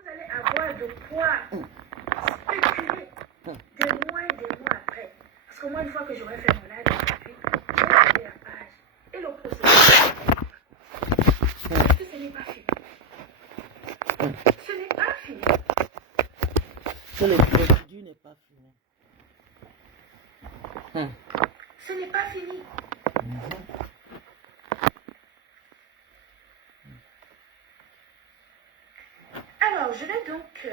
Vous allez avoir de quoi spéculer des mois et des mois après. Parce que moi, une fois que j'aurai fait mon live gratuit, je vais regarder la page. Et le processus, parce que ce n'est pas fini. Ce n'est pas fini. Que le procédure n'est pas fini. Ce n'est pas fini. Alors, je vais donc...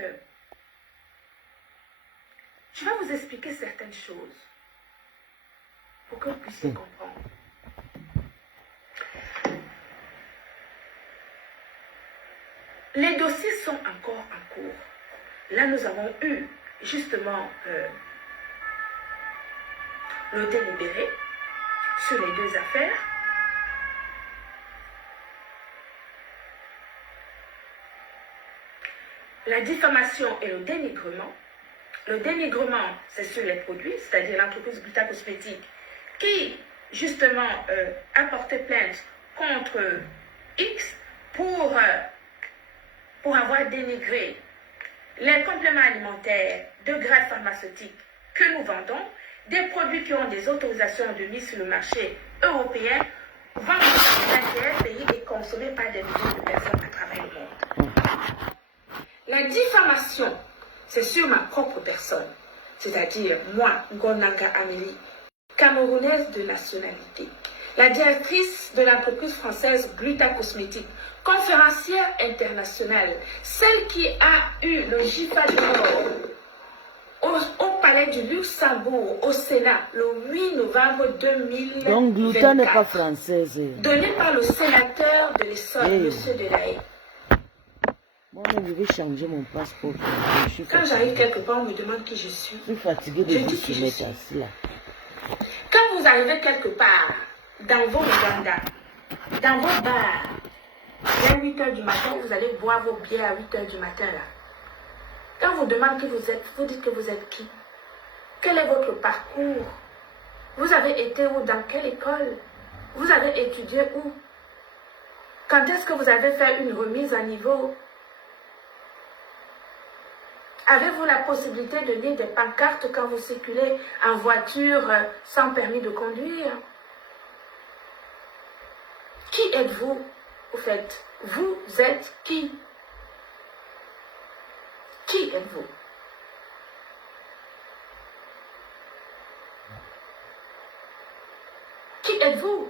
je vais vous expliquer certaines choses pour que vous puissiez comprendre. Les dossiers sont encore en cours. Là, nous avons eu justement le délibéré sur les deux affaires. La diffamation et le dénigrement. Le dénigrement, c'est sur les produits, c'est-à-dire l'entreprise Gluta Cosmétique qui, justement, a porté plainte contre X pour avoir dénigré les compléments alimentaires de grade pharmaceutique que nous vendons, des produits qui ont des autorisations de mise sur le marché européen, vendus dans 21 pays et consommés par des millions de personnes à travers le monde. La diffamation, c'est sur ma propre personne, c'est-à-dire moi, Ngonanga Amélie, camerounaise de nationalité, la directrice de l'entreprise française Gluta Cosmétique, conférencière internationale, celle qui a eu le GIFA d'or au Palais du Luxembourg, au Sénat, le 8 novembre 2024. Donc Gluta n'est pas française. Donné par le sénateur de l'Essonne, M. Delahaye. Moi, je vais changer mon passeport. Quand j'arrive quelque part, on me demande qui je suis. Je suis fatiguée de vous qui m'êtes assis là. Quand vous arrivez quelque part, dans vos Rwanda, dans vos bars, vers 8 h du matin, vous allez boire vos bières à 8 h du matin là. Quand on vous demande qui vous êtes, vous dites que vous êtes qui? Quel est votre parcours? Vous avez été où? Dans quelle école? Vous avez étudié où? Quand est-ce que vous avez fait une remise à niveau? Avez-vous la possibilité de lire des pancartes quand vous circulez en voiture sans permis de conduire? Qui êtes-vous, au fait? Vous êtes qui? Qui êtes-vous? Qui êtes-vous?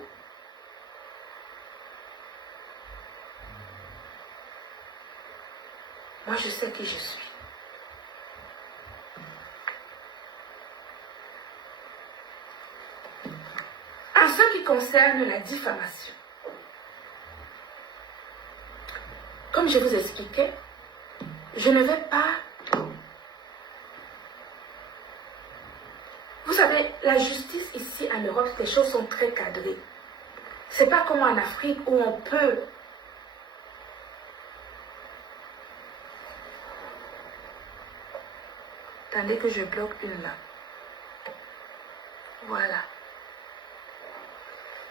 Moi, je sais qui je suis. En ce qui concerne la diffamation, comme je vous expliquais, je ne vais pas... Vous savez, la justice ici en Europe, les choses sont très cadrées. C'est pas comme en Afrique où on peut... Attendez que je bloque une là. Voilà.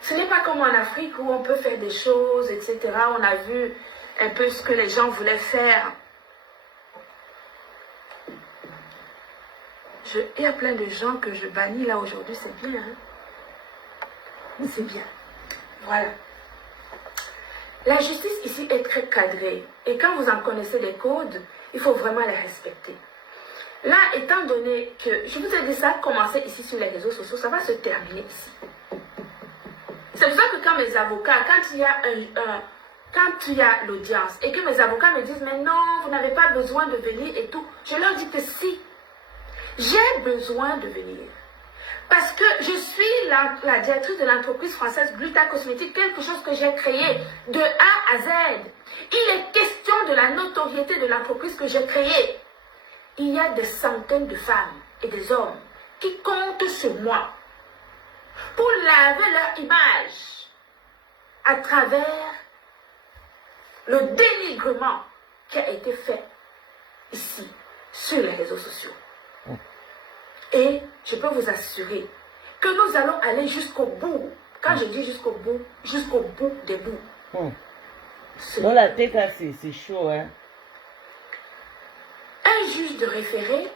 Ce n'est pas comme en Afrique où on peut faire des choses, etc. On a vu un peu ce que les gens voulaient faire. Il y a plein de gens que je bannis là aujourd'hui, c'est bien. Hein? C'est bien. Voilà. La justice ici est très cadrée. Et quand vous en connaissez les codes, il faut vraiment les respecter. Là, étant donné que, je vous ai dit ça, commencer ici sur les réseaux sociaux, ça va se terminer ici. C'est pour ça que quand mes avocats, quand il y a l'audience et que mes avocats me disent, mais non, vous n'avez pas besoin de venir et tout, je leur dis que si, j'ai besoin de venir. Parce que je suis la directrice de l'entreprise française Gluta Cosmétique, quelque chose que j'ai créé de A à Z. Il est question de la notoriété de l'entreprise que j'ai créée. Il y a des centaines de femmes et des hommes qui comptent sur moi pour laver leur image à travers le dénigrement qui a été fait ici sur les réseaux sociaux. Et je peux vous assurer que nous allons aller jusqu'au bout. Quand je dis jusqu'au bout des bouts. Dans la tête, c'est chaud, hein. un juge de référé,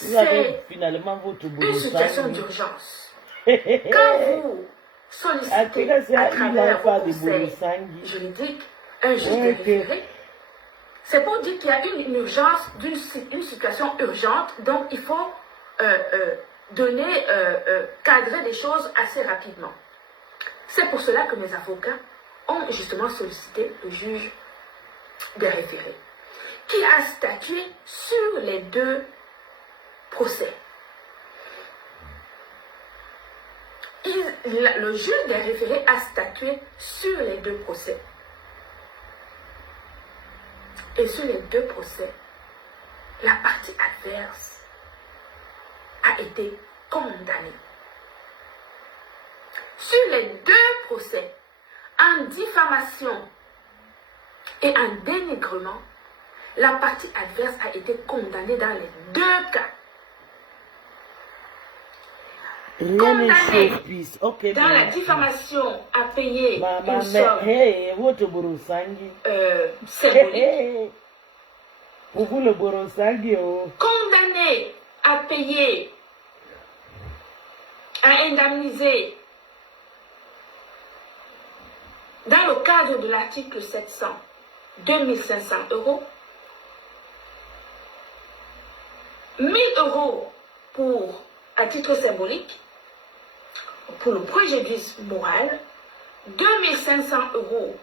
Vous avez c'est finalement votre une situation Borosangi. d'urgence. Quand vous sollicitez à travers vos conseils juridiques un juge de référé, c'est pour dire qu'il y a une urgence, une situation urgente, donc il faut cadrer les choses assez rapidement. C'est pour cela que mes avocats ont justement sollicité le juge des référés, qui a statué sur les 2 procès. Le juge des référés a statué sur les 2 procès. Et sur les 2 procès, la partie adverse a été condamnée. Sur les 2 procès, en diffamation et en dénigrement, la partie adverse a été condamnée dans les 2 cas. Rien n'est Condamné chose. Ok, dans la diffamation à payer une somme hey, votre Borosangi. symbolique. Pour vous, le Borosangi, oh. Condamné à payer, à indemniser, dans le cadre de l'article 700, 2500 €, 1000 € à titre symbolique, pour le préjudice moral, 2500 €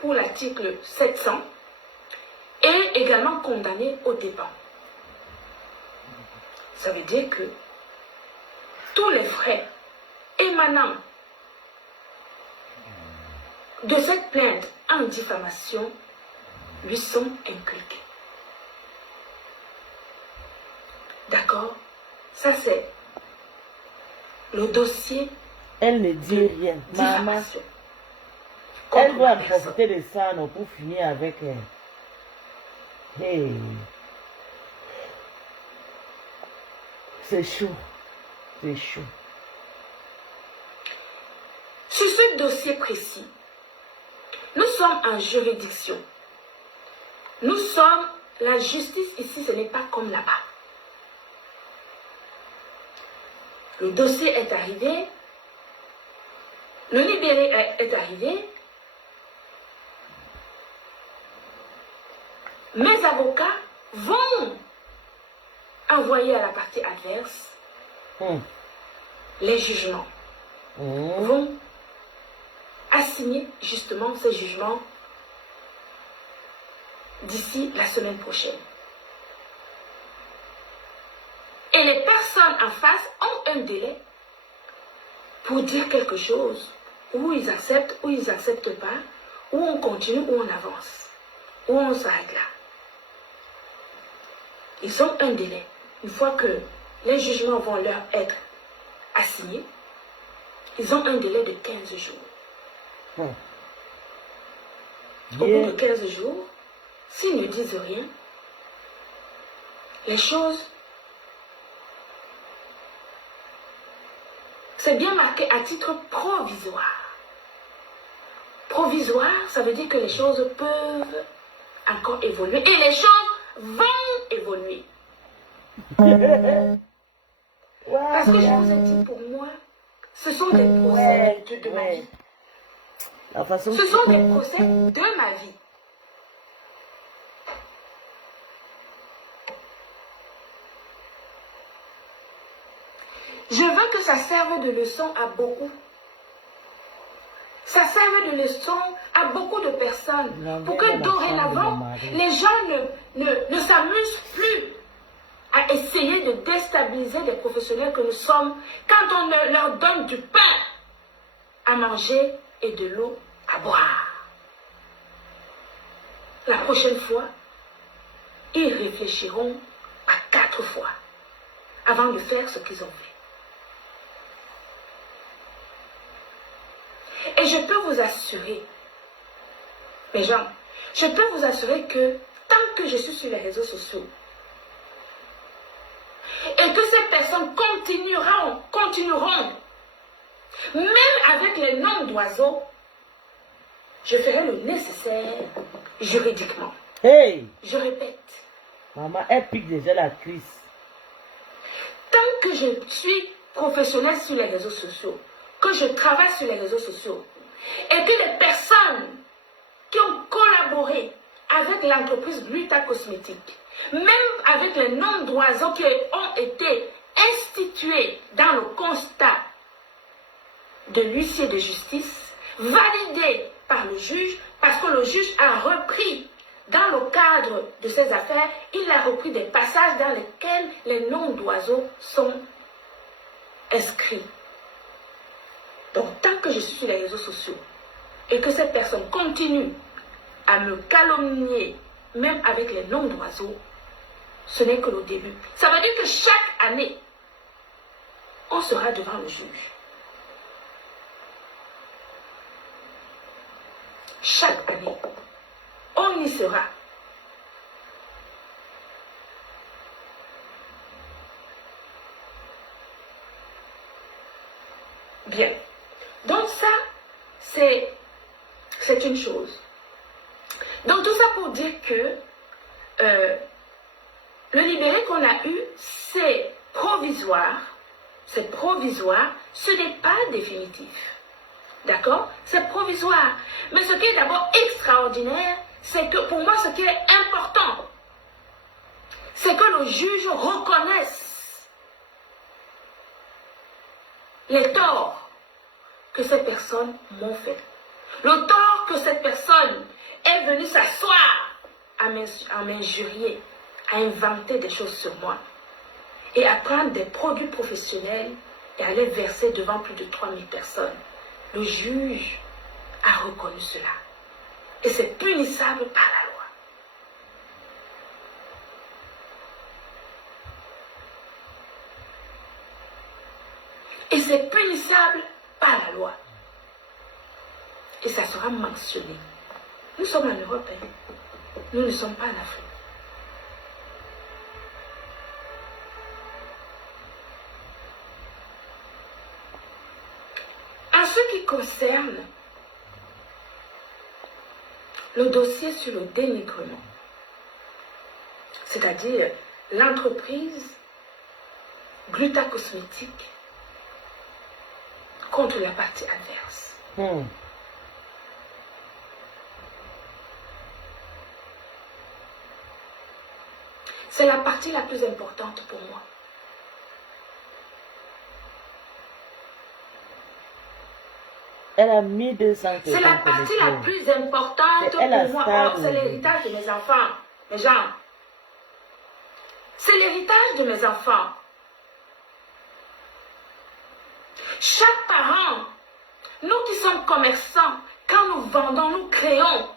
pour l'article 700, et également condamné aux dépens. Ça veut dire que tous les frais émanant de cette plainte en diffamation lui sont impliqués. D'accord? Ça, c'est le dossier. Elle ne dit rien. Maman, elle doit profiter de ça non, pour finir avec elle. Hey. C'est chaud. C'est chaud. Sur ce dossier précis, nous sommes en juridiction. Nous sommes, la justice ici, ce n'est pas comme là-bas. Le dossier est arrivé, le libéré est arrivé, mes avocats vont envoyer à la partie adverse les jugements, vont assigner justement ces jugements d'ici la semaine prochaine. Et les personnes en face ont un délai pour dire quelque chose, ou ils acceptent, ou ils n'acceptent pas, ou on continue, ou on avance, ou on s'arrête là. Ils ont un délai. Une fois que les jugements vont leur être assignés, ils ont un délai de 15 jours. Au bout de 15 jours, s'ils ne disent rien, les choses, c'est bien marqué à titre provisoire. Provisoire, ça veut dire que les choses peuvent encore évoluer. Et les choses vont évoluer. Parce que je vous ai dit, pour moi, ce sont des procès de ma vie. Ce sont des procès de ma vie. Je veux que ça serve de leçon à beaucoup. Ça serve de leçon à beaucoup de personnes pour que dorénavant, les gens ne s'amusent plus à essayer de déstabiliser les professionnels que nous sommes quand on leur donne du pain à manger et de l'eau à boire. La prochaine fois, ils réfléchiront à 4 fois avant de faire ce qu'ils ont fait. Et je peux vous assurer, mes gens, je peux vous assurer que tant que je suis sur les réseaux sociaux, et que ces personnes continueront, même avec les noms d'oiseaux, je ferai le nécessaire juridiquement. Hey! Je répète, Maman, elle pique déjà la crise. Tant que je suis professionnelle sur les réseaux sociaux, que je travaille sur les réseaux sociaux, et que les personnes qui ont collaboré avec l'entreprise Gluta Cosmétique, même avec les noms d'oiseaux qui ont été institués dans le constat de l'huissier de justice, validés par le juge, parce que le juge a repris, dans le cadre de ces affaires, il a repris des passages dans lesquels les noms d'oiseaux sont inscrits. Donc, tant que je suis sur les réseaux sociaux et que ces personnes continuent à me calomnier, même avec les noms d'oiseaux, ce n'est que le début. Ça veut dire que chaque année, on sera devant le juge. Chaque année, on y sera. Bien. Donc ça, c'est une chose. Donc tout ça pour dire que le libéré qu'on a eu, c'est provisoire. C'est provisoire, ce n'est pas définitif. D'accord? C'est provisoire. Mais ce qui est d'abord extraordinaire, c'est que pour moi, ce qui est important, c'est que le juge reconnaisse les torts que ces personnes m'ont fait. Le tort que cette personne est venue s'asseoir à m'injurier, à inventer des choses sur moi et à prendre des produits professionnels et à les verser devant plus de 3000 personnes. Le juge a reconnu cela. Et c'est punissable par la loi. Et c'est punissable par la loi. Et ça sera mentionné. Nous sommes en Europe. Nous ne sommes pas en Afrique. En ce qui concerne le dossier sur le dénigrement, c'est-à-dire l'entreprise Gluta Cosmétique contre la partie adverse. C'est la partie la plus importante pour moi. Elle a mis 200. C'est la partie la plus importante pour moi. C'est l'héritage de mes enfants. Mes gens. C'est l'héritage de mes enfants. Chaque parent, nous qui sommes commerçants, quand nous vendons, nous créons.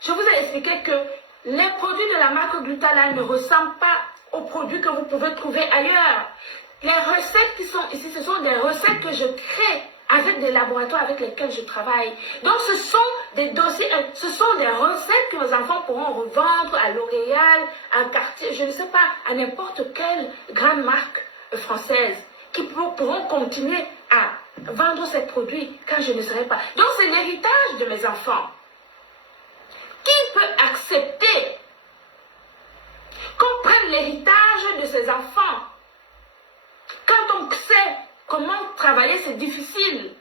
Je vous ai expliqué que les produits de la marque Glutala ne ressemblent pas aux produits que vous pouvez trouver ailleurs. Les recettes qui sont ici, ce sont des recettes que je crée avec des laboratoires avec lesquels je travaille. Donc ce sont des dossiers, ce sont des recettes que mes enfants pourront revendre à L'Oréal, à Cartier, je ne sais pas, à n'importe quelle grande marque française, qui pourront continuer à vendre ces produits quand je ne serai pas. Donc c'est l'héritage de mes enfants. Qui peut accepter qu'on prenne l'héritage de ses enfants? Quand on sait comment travailler, c'est difficile.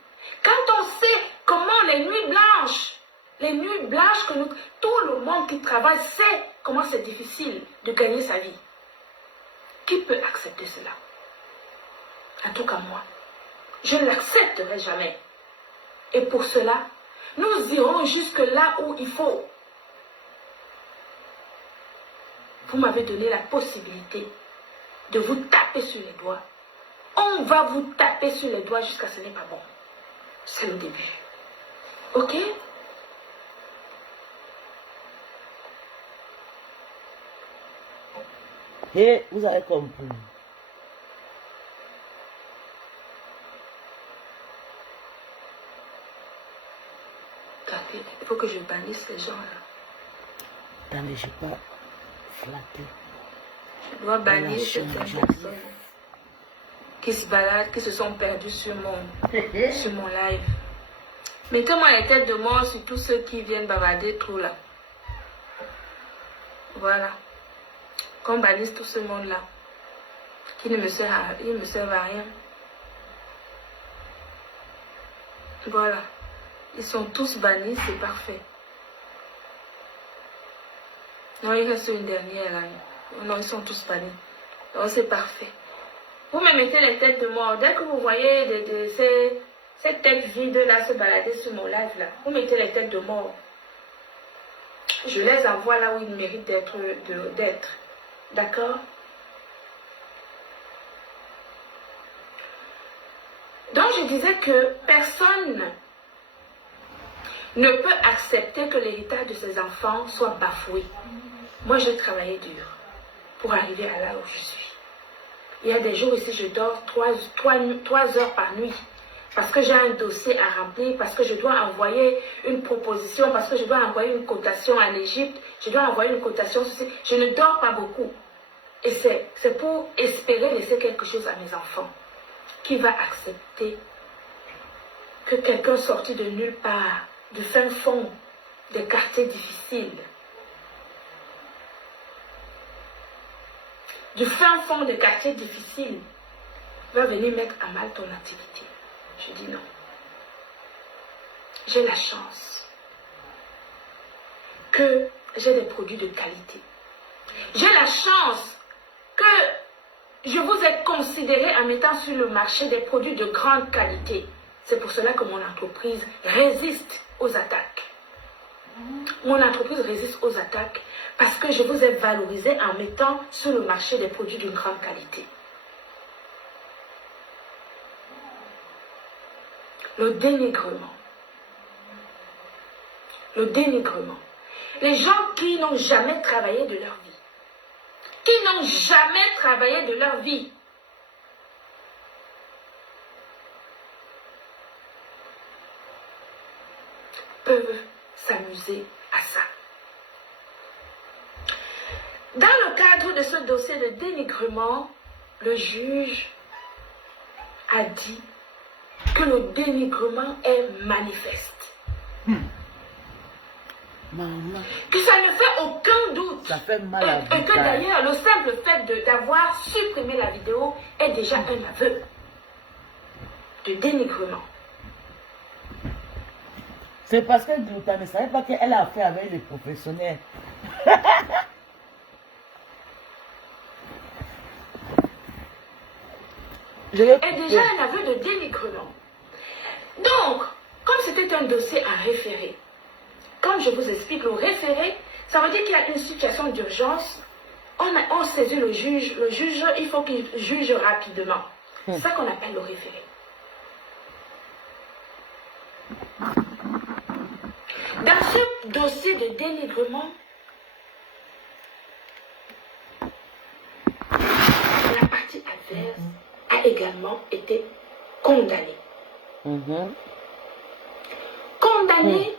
Quand on sait comment les nuits blanches que nous, tout le monde qui travaille sait comment c'est difficile de gagner sa vie. Qui peut accepter cela? En tout cas moi, je ne l'accepterai jamais. Et pour cela, nous irons jusque là où il faut. Vous m'avez donné la possibilité de vous taper sur les doigts. On va vous taper sur les doigts jusqu'à ce n'est pas bon. C'est le début. Ok? Et vous avez compris. Il faut que je bannisse ces gens-là. Attendez, je ne sais pas flatter. Je dois bannir certaines personnes qui se baladent, qui se sont perdus sur mon live. Mettez-moi les têtes de mort sur tous ceux qui viennent bavarder trop là. Voilà. qu'on bannisse tout ce monde-là, qui ne me sert à rien. Voilà. Ils sont tous bannis, c'est parfait. Non, il reste une dernière là. Non, ils sont tous bannis. Donc c'est parfait. Vous me mettez les têtes de mort. Dès que vous voyez ces têtes vides-là se balader sur mon live-là, vous mettez les têtes de mort. Je les envoie là où ils méritent d'être. D'accord? Donc je disais que personne ne peut accepter que l'héritage de ses enfants soit bafoué. Moi, j'ai travaillé dur pour arriver à là où je suis. Il y a des jours ici, je dors 3 heures par nuit parce que j'ai un dossier à remplir, parce que je dois envoyer une proposition, parce que je dois envoyer une cotation en Égypte, je dois envoyer une cotation ceci. Je ne dors pas beaucoup. Et c'est pour espérer laisser quelque chose à mes enfants. Qui va accepter que quelqu'un sorti de nulle part, du fin fond des quartiers difficiles, du fin fond des quartiers difficiles, va venir mettre à mal ton activité? Je dis non. J'ai la chance que j'ai des produits de qualité. J'ai la chance que je vous ai considéré en mettant sur le marché des produits de grande qualité. C'est pour cela que mon entreprise résiste aux attaques. Mon entreprise résiste aux attaques parce que je vous ai valorisé en mettant sur le marché des produits de grande qualité. Le dénigrement. Le dénigrement. Les gens qui n'ont jamais travaillé de leur vie, qui n'ont jamais travaillé de leur vie, peuvent s'amuser à ça. Dans le cadre de ce dossier de dénigrement, le juge a dit que le dénigrement est manifeste. Maman. Que ça ne fait aucun doute. Ça fait mal à et que d'ailleurs, le simple fait d'avoir supprimé la vidéo est déjà un aveu de dénigrement. C'est parce que Gluta ne savait pas qu'elle a fait avec les professionnels. est déjà un aveu de dénigrement. Donc, comme c'était un dossier à référer, comme je vous explique, le référé, ça veut dire qu'il y a une situation d'urgence, on saisit le juge, il faut qu'il juge rapidement. C'est ça qu'on appelle le référé. Dans ce dossier de dénigrement, la partie adverse a également été condamnée. Condamnée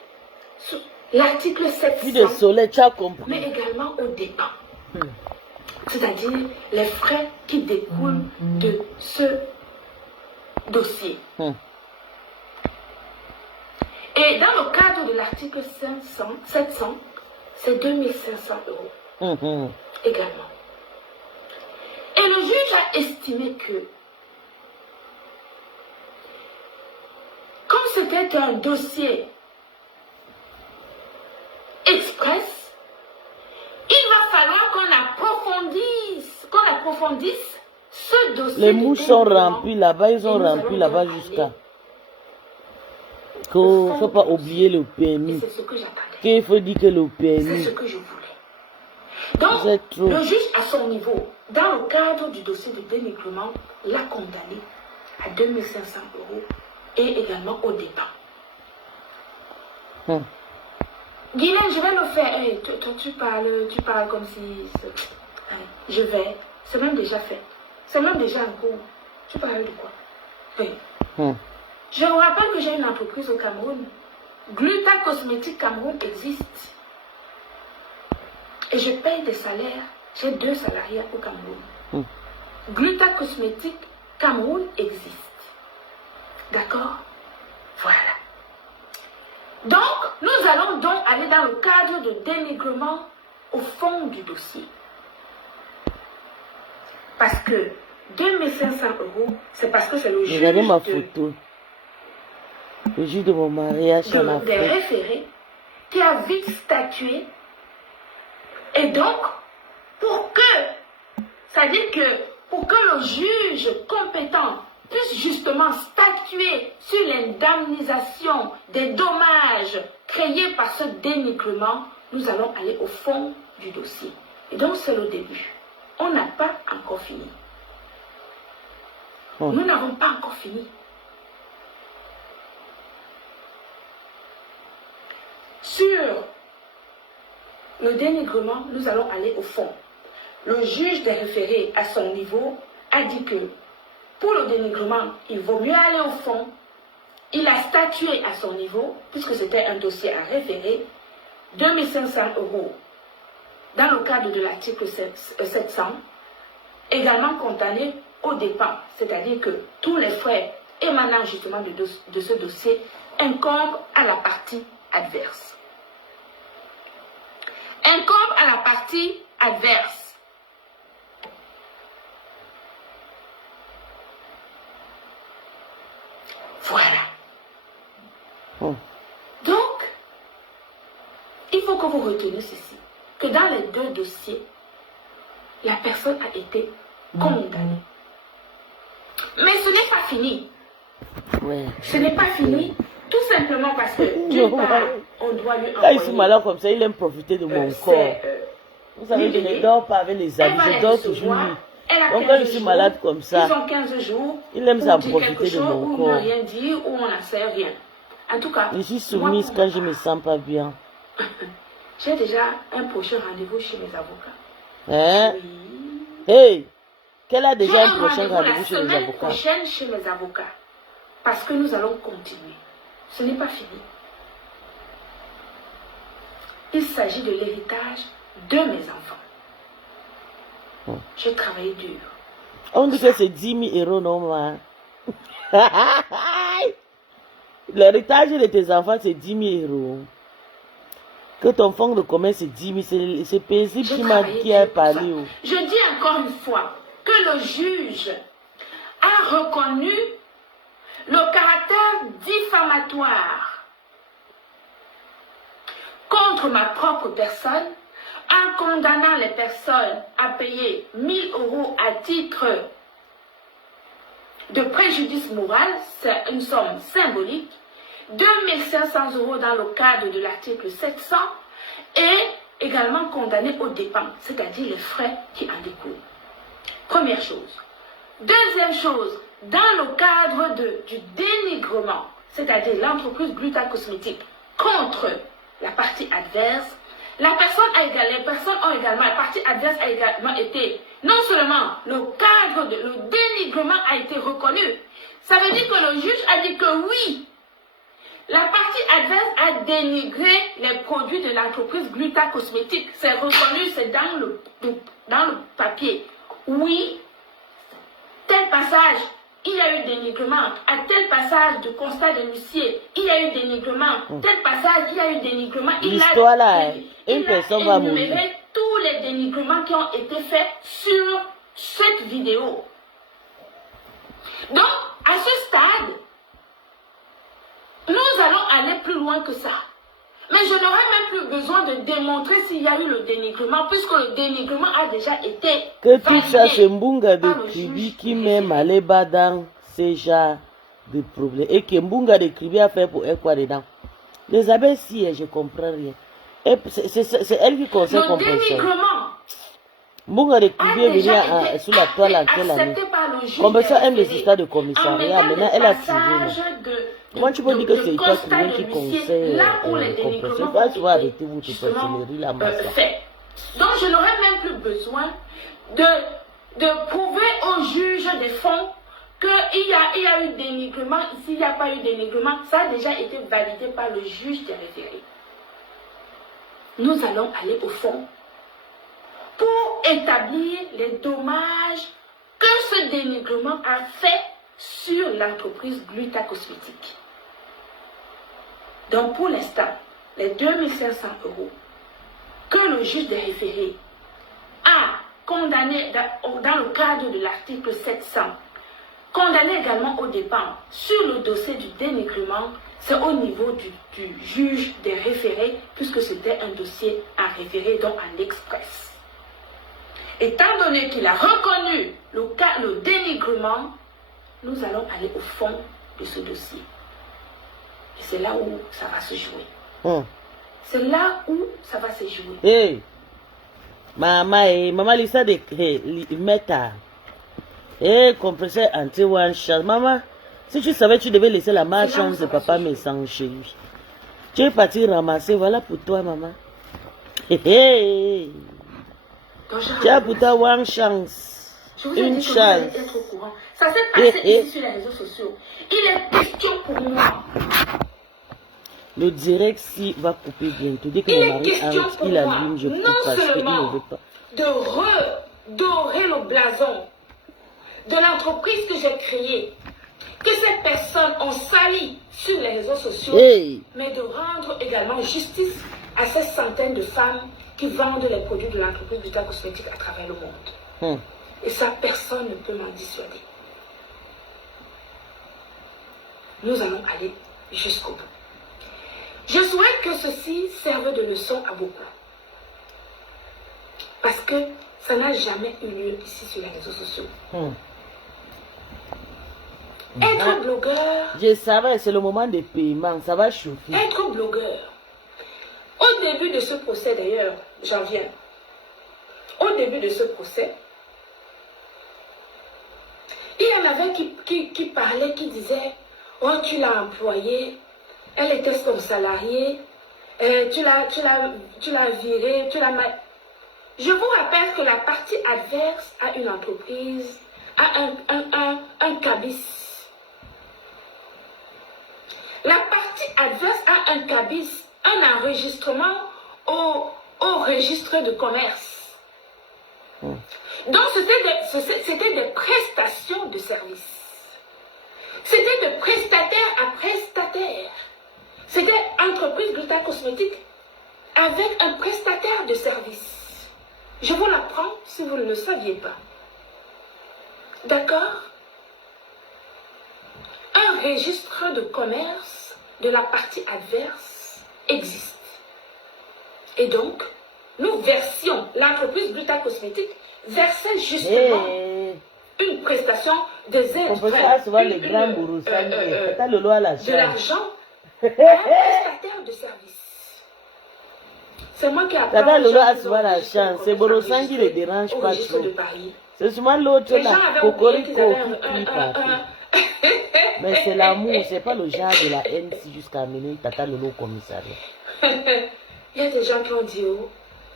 sous l'article 700, de soleil, tu as compris. mais également aux dépens. C'est-à-dire les frais qui découlent de ce dossier. Et dans le cadre de l'article 700, c'est 2500 € également. Et le juge a estimé que, comme c'était un dossier express, il va falloir qu'on approfondisse ce dossier. Les mouches sont remplies là-bas, ils ont rempli là-bas jusqu'à. Il ne faut pas oublier le PMI. C'est ce que j'attendais. Qu'il faut dire que le PMI. C'est ce que je voulais. Donc, le juge à son niveau, dans le cadre du dossier de dénigrement, l'a condamné à 2500 € et également au dépens. Guylaine, je vais le faire. Hey, tu parles comme si... Je vais. C'est même déjà fait. C'est même déjà en cours. Tu parles de quoi? Hey. Je vous rappelle que j'ai une entreprise au Cameroun. Gluta Cosmétique Cameroun existe. Et je paye des salaires. J'ai 2 salariés au Cameroun. Gluta Cosmétique Cameroun existe. D'accord? Voilà. Donc, nous allons donc aller dans le cadre de dénigrement au fond du dossier. que 2500 euros, c'est parce que c'est le juge regardez ma photo. Le juge de mon mariage en des Afrique. référés qui a vite statué. Et donc, c'est-à-dire que pour que le juge compétent puisse justement statuer sur l'indemnisation des dommages créés par ce dénigrement, nous allons aller au fond du dossier. Et donc, c'est le début. On n'a pas encore fini. Nous n'avons pas encore fini. Sur le dénigrement, nous allons aller au fond. Le juge des référés à son niveau a dit que pour le dénigrement, il vaut mieux aller au fond. Il a statué à son niveau, puisque c'était un dossier à référer, 2500 euros dans le cadre de l'article 700, également condamné aux dépens, c'est-à-dire que tous les frais émanant justement de ce dossier incombent à la partie adverse. Incombe à la partie adverse. Voilà. Donc, il faut que vous reteniez ceci, que dans les deux dossiers, la personne a été condamnée. Mais ce n'est pas fini. Ouais. Ce n'est pas fini, tout simplement parce que d'une part, on doit lui envoyer. Là, il se malade comme ça, il aime profiter de mon corps. Vous savez, je ne dors pas avec les amis, je dors toujours lui. Donc quand je suis malade comme ça, ils ont 15 jours, il aime s'en profiter de mon corps. Ou ne rien dire, ou on n'en sait rien. En tout cas, je suis soumise quand je ne me sens pas bien. J'ai déjà un prochain rendez-vous chez mes avocats. Hein? Oui. Hey! Quel a déjà un prochain rendez-vous chez les avocats? La semaine prochaine chez mes avocats. Parce que nous allons continuer. Ce n'est pas fini. Il s'agit de l'héritage de mes enfants. J'ai travaillé dur. On dit que c'est 10 000 euros, non, moi. L'héritage de tes enfants, c'est 10 000 euros. Que ton fonds de commerce, c'est 10 000. C'est paisible qui a parlé. Je dis encore une fois que le juge a reconnu le caractère diffamatoire contre ma propre personne en condamnant les personnes à payer 1 000 euros à titre de préjudice moral, c'est une somme symbolique, 2 500 euros dans le cadre de l'article 700 et également condamné aux dépens, c'est-à-dire les frais qui en découlent. Première chose. Deuxième chose, dans le cadre du dénigrement, c'est-à-dire l'entreprise Gluta Cosmétique contre la partie adverse, les personnes ont également, la partie adverse a également été, non seulement le cadre le dénigrement a été reconnu, ça veut dire que le juge a dit que oui, la partie adverse a dénigré les produits de l'entreprise Gluta Cosmétique. C'est reconnu, c'est dans le papier. Oui, tel passage, il y a eu dénigrement. À tel passage de constat de l'huissier, il y a eu dénigrement. Tel passage, il y a eu dénigrement. L'histoire là, une personne va mourir. Tous les dénigrements qui ont été faits sur cette vidéo. Donc, à ce stade, nous allons aller plus loin que ça. Mais je n'aurai même plus besoin de démontrer s'il y a eu le dénigrement, puisque le dénigrement a déjà été que tout ça, c'est Mbunga de Kribi qui met Maleba dans ces genres de problèmes. Et que Mbunga de Kribi a fait pour elle quoi dedans. Les abeilles, si, je comprends rien. C'est elle qui conseille comme personne. Le dénigrement. Mbunga de Kribi est venue sous la toile en quelle année? Comme ça, aime les histoires de commissariat. Maintenant, elle a tiré. Comment tu peux dire que c'est toi qui conseille les compressions? Pas tu vas arrêter votre sorcellerie là, massa. Donc, je n'aurai même plus besoin de prouver au juge des fonds qu'il y a eu dénigrement. S'il n'y a pas eu dénigrement, ça a déjà été validé par le juge des référés. Nous allons aller au fond pour établir les dommages que ce dénigrement a fait sur l'entreprise Gluta Cosmétique. Donc pour l'instant, les 2 500 euros que le juge des référés a condamné condamné dans le cadre de l'article 700, condamné également au départ sur le dossier du dénigrement, c'est au niveau du juge des référés, puisque c'était un dossier à référer, donc en express. Étant donné qu'il a reconnu le dénigrement, nous allons aller au fond de ce dossier. Et c'est là où ça va se jouer. C'est là où ça va se jouer. Hey, maman Lisa de Meta. Hey, compresseur anti one shot. Maman, si tu savais, tu devais laisser la malchance de papa me sans chez lui. Tu es parti ramasser, voilà pour toi, maman. Hey. Tu as pour toi one chance. Une chance. Ça s'est passé ici sur les réseaux sociaux. Il est question pour moi. Le direct si va couper bientôt. Dès que mon mari arrête, il allume, je coupe parce qu'il ne veut pas. De redorer le blason de l'entreprise que j'ai créée, que ces personnes ont sali sur les réseaux sociaux, mais de rendre également justice à ces centaines de femmes qui vendent les produits de l'entreprise Gluta Cosmétique à travers le monde. Et ça, personne ne peut m'en dissuader. Nous allons aller jusqu'au bout. Je souhaite que ceci serve de leçon à beaucoup. Parce que ça n'a jamais eu lieu ici sur les réseaux sociaux. Être blogueur... Je savais, c'est le moment des paiements, ça va chauffer. Être blogueur. Au début de ce procès d'ailleurs, j'en viens. Au début de ce procès, il y en avait qui parlaient, qui disaient, oh tu l'as employée, elle était son salariée, tu l'as virée, tu l'as... Je vous rappelle que la partie adverse à une entreprise a un cabis. La partie adverse a un cabis, un enregistrement au registre de commerce. Donc c'était des prestations de services. C'était de prestataire à prestataire. C'était entreprise Gluta Cosmétique avec un prestataire de service. Je vous l'apprends si vous ne le saviez pas. D'accord? Un registre de commerce de la partie adverse existe. Et donc, nous versions, l'entreprise Gluta Cosmétique versait justement une prestation des aides, de l'argent à un prestataire de service. C'est moi qui apprends. La chance. C'est Borosan qui ne le dérange pas trop. C'est souvent l'autre là, Cocorico, mais c'est l'amour, c'est pas le genre de la haine si jusqu'à amener Tata Lolo au commissariat. Il y a des gens qui ont dit oh.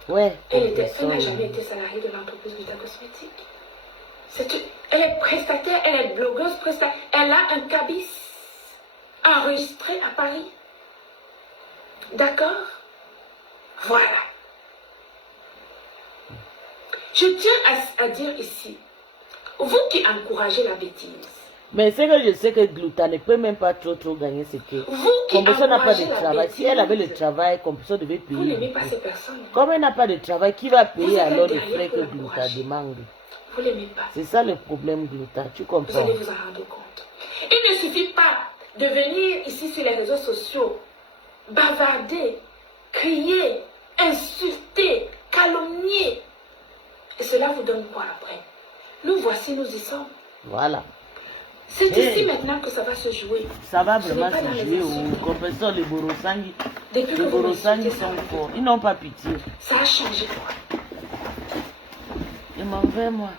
Ouais. Elle n'a jamais été salariée de l'entreprise Gluta Cosmétique. Elle est prestataire, elle est blogueuse prestataire. Elle a un cabis enregistré à Paris. D'accord? Voilà. Je tiens à dire ici, vous qui encouragez la bêtise. Mais c'est que je sais que Gluta ne peut même pas trop gagner ce que... Compression n'a pas de travail. Si elle avait le travail, Compression devait payer. Vous n'aimez pas ces personnes. Comme elle n'a pas de travail, qui va payer alors les frais que Gluta demande? Vous n'aimez pas. C'est ça le problème, Gluta. Tu comprends? Vous allez vous en rendre compte. Il ne suffit pas de venir ici sur les réseaux sociaux, bavarder, crier, insulter, calomnier. Et cela vous donne quoi après? Nous voici, nous y sommes. Voilà. C'est ici maintenant que ça va se jouer. Ça va vraiment se jouer au compresseur, les Borosangi. Les Borosangi sont forts. Ils n'ont pas pitié. Ça a changé quoi? Je m'en vais, moi.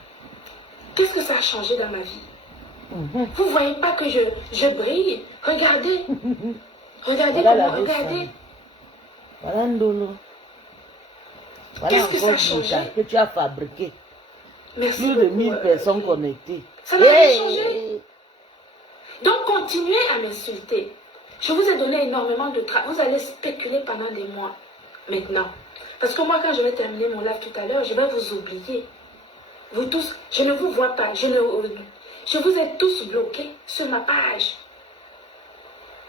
Qu'est-ce que ça a changé dans ma vie? Vous ne voyez pas que je brille? Regardez. Regardez comment, regardez. Voilà Ndolo. Voilà qu'est-ce que ça a changé? Que tu as fabriqué. Merci plus de 1000 personnes connectées. Ça n'a rien changé. Donc continuez à m'insulter. Je vous ai donné énormément de travail. Vous allez spéculer pendant des mois maintenant. Parce que moi, quand je vais terminer mon live tout à l'heure, je vais vous oublier. Vous tous, je ne vous vois pas. Je vous ai tous bloqués sur ma page.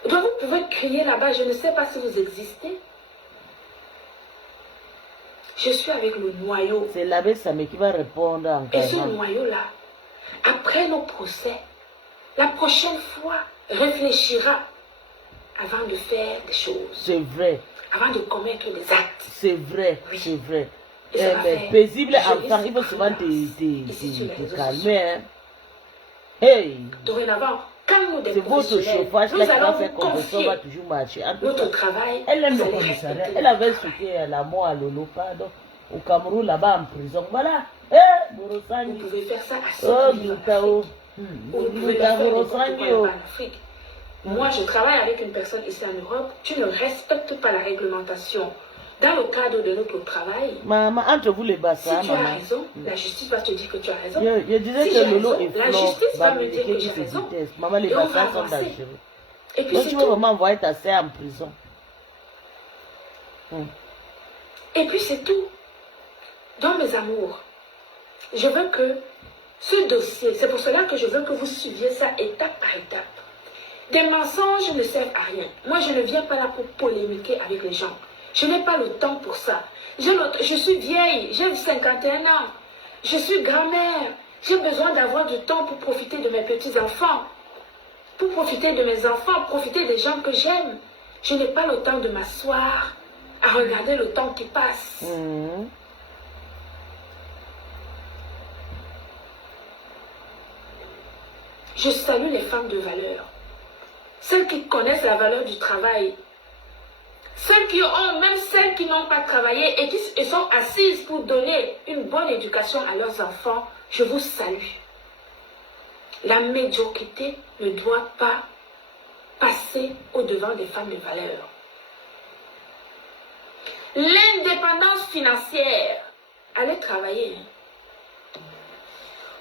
Donc vous pouvez crier là-bas. Je ne sais pas si vous existez. Je suis avec le noyau. C'est l'abbé Samé qui va répondre en Et ce carrément. noyau-là, après nos procès, la prochaine fois, réfléchira avant de faire des choses. C'est vrai. Avant de commettre des actes. C'est vrai. Oui. C'est vrai. Et ça va Mais faire paisible du en temps, il faut juriste souvent ici sur les te réseaux calmer. Hein. Hey! Dorénavant, quand nous des C'est votre professionnels, chauffage là nous qui va allons faire vous compresseur confier va toujours marcher. En tout notre cas, travail. elle aime vous le allez commissariat. respecter. Elle avait souhaité la mort à Lolo, pardon. Au Cameroun, là-bas en prison. Voilà. Eh, Vous Borosangi. pouvez faire ça à ceux Oh, qui vivent en Gutao. Afrique. Ou vous pouvez le faire n'importe quoi là-bas en Afrique. Moi, je travaille avec une personne ici en Europe. Tu ne respectes pas la réglementation. Dans le cadre de notre travail, Maman, entre vous les si bassins, tu as maman. raison, la justice va te dire que tu as raison. Je disais Si que j'ai Lolo raison, est la flop. justice va me Bamileke dire que qui j'ai se raison. déteste. Maman, les Et on va bassins sont avancer. dangereux. Et puis Donc c'est tu veux tout. vraiment envoyer ta sœur en prison. Et puis c'est tout. Donc mes amours, je veux que ce dossier, c'est pour cela que je veux que vous suiviez ça étape par étape. Des mensonges ne servent à rien. Moi, je ne viens pas là pour polémiquer avec les gens. Je n'ai pas le temps pour ça. Je suis vieille, j'ai 51 ans. Je suis grand-mère. J'ai besoin d'avoir du temps pour profiter de mes petits-enfants. Pour profiter de mes enfants, profiter des gens que j'aime. Je n'ai pas le temps de m'asseoir à regarder le temps qui passe. Je salue les femmes de valeur. Celles qui connaissent la valeur du travail. Celles qui ont, même celles qui n'ont pas travaillé et qui sont assises pour donner une bonne éducation à leurs enfants, je vous salue. La médiocrité ne doit pas passer au-devant des femmes de valeur. L'indépendance financière, allez travailler.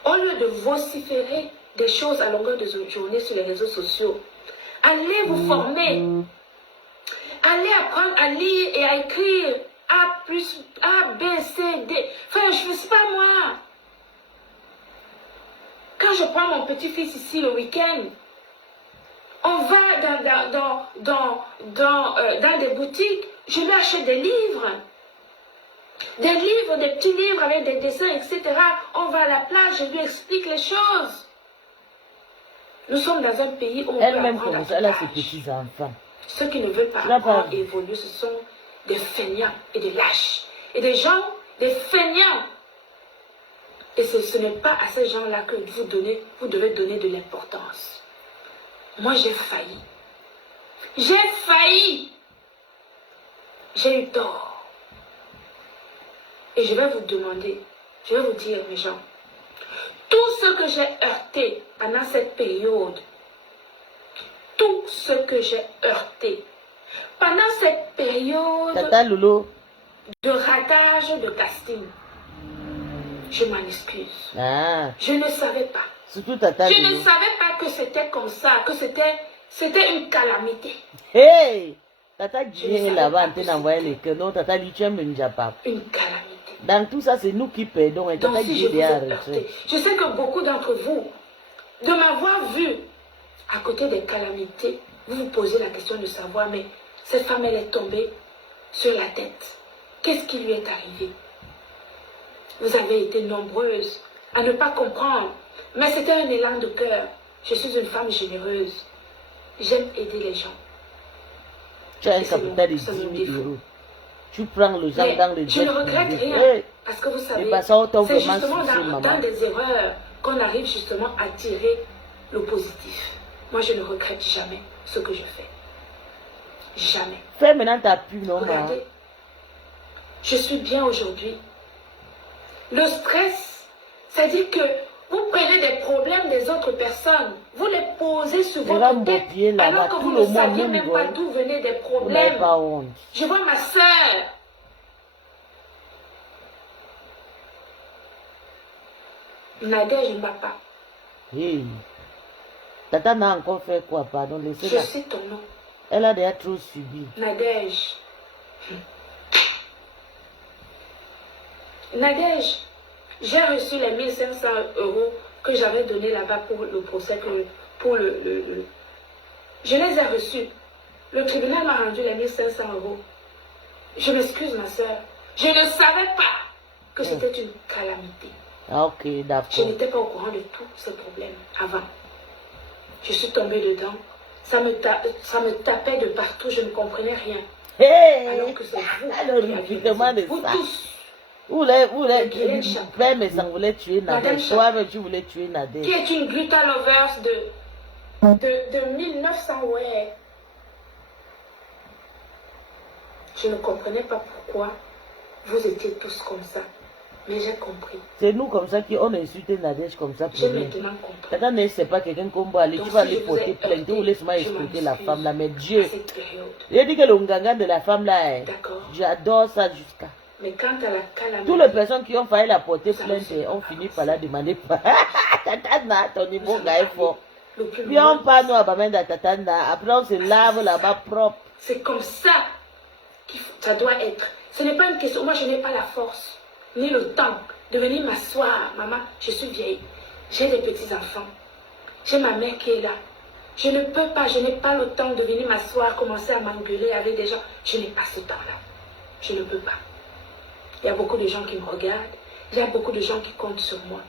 Au lieu de vociférer des choses à longueur de journée sur les réseaux sociaux, allez vous former. Allez apprendre à lire et à écrire A, B, C, D. Enfin, je ne sais pas moi. Quand je prends mon petit-fils ici le week-end, on va dans des boutiques, je lui achète des livres. Des livres, des petits livres avec des dessins, etc. On va à la plage, je lui explique les choses. Nous sommes dans un pays où on peut Elle-même apprendre comme à ça, elle a tout ses âge. petits-enfants. Ceux qui ne veulent pas apprendre et évoluer, ce sont des feignants et des lâches. Et des gens, des feignants. Et ce n'est pas à ces gens-là que vous devez donner de l'importance. Moi, j'ai failli. J'ai failli. J'ai eu tort. Et je vais vous demander, je vais vous dire, mes gens, tout ce que j'ai heurté pendant cette période, tout ce que j'ai heurté pendant cette période Tata Lolo. de ratage de casting, je m'en excuse. Ah. Je ne savais pas. Surtout Tata Je Lolo. ne savais pas que c'était comme ça, que c'était une calamité. Hey! Tata Djé savais là-bas en pas train que d'envoyer c'était les cœurs. Non, Tata Lichem Benjapa. Une calamité. Dans tout ça, c'est nous qui perdons. Et Donc Tata si je Djé vous ai est heurté, arrêté. je sais que beaucoup d'entre vous, de m'avoir vu à côté des calamités, vous vous posez la question de savoir, mais cette femme, elle est tombée sur la tête. Qu'est-ce qui lui est arrivé? Vous avez été nombreuses à ne pas comprendre, mais c'était un élan de cœur. Je suis une femme généreuse. J'aime aider les gens. Tu as un Et c'est capital de c'est 10 mon 000 défaut. euros. Tu prends le gens Mais dans le je ne jet regrette privé. rien. Hey! Parce que vous savez, Les passants t'ont c'est vraiment justement soucié, dans maman. des erreurs qu'on arrive justement à tirer le positif. Moi, je ne regrette jamais ce que je fais. Jamais. Fais maintenant ta pub, non, maman. Regardez, je suis bien aujourd'hui. Le stress, c'est-à-dire que vous prenez des problèmes des autres personnes, vous les posez sur Les gens votre tête, m'oublie là-bas, alors que tout vous le ne monde saviez même même pas rigole. d'où venaient des Vous n'avez problèmes. pas honte. Je vois ma soeur. Nadège Mbapa, Hey. Tata n'a encore fait quoi, pardon, je laissez-la. sais ton nom. Elle a déjà trop subi. Nadège. Nadège, j'ai reçu les 1500 euros que j'avais donnés là-bas pour le procès, Je les ai reçus. Le tribunal m'a rendu les 1500 euros. Je m'excuse, ma soeur. Je ne savais pas que c'était une calamité. Ah, ok, d'accord. Je n'étais pas au courant de tous ces problèmes avant. Je suis tombée dedans. Ça me tapait de partout. Je ne comprenais rien. Hey, alors que c'est vous alors, vous tous. Vous voulez Père Messan voulait tuer Nadège. Toi-même, tu voulais tuer Nadège. Qui est une Grita Lovers de 1900, ouais. Je ne comprenais pas pourquoi vous étiez tous comme ça. Mais j'ai compris. C'est nous comme ça qu'on a insulté Nadège comme ça. J'ai maintenant compris. Quand on c'est pas quelqu'un qu'on va aller, tu vas aller porter plainte, tu laisses moi expliquer la femme là, mais Dieu. J'ai dit que le nganga de la femme là, j'adore ça jusqu'à. Mais quant à la calamité, toutes les personnes qui ont failli la porter plainte ont fini par la demander. Tatana, ton niveau est fort. Puis on parle nous à Bamenda Tatana, après on se lave là-bas propre. C'est comme ça que ça doit être. Ce n'est pas une question, moi je n'ai pas la force, ni le temps de venir m'asseoir. Maman, je suis vieille, j'ai des petits-enfants, j'ai ma mère qui est là. Je ne peux pas, je n'ai pas le temps de venir m'asseoir, commencer à m'engueuler avec des gens. Je n'ai pas ce temps-là. Je ne peux pas. Il y a beaucoup de gens qui me regardent, il y a beaucoup de gens qui comptent sur moi.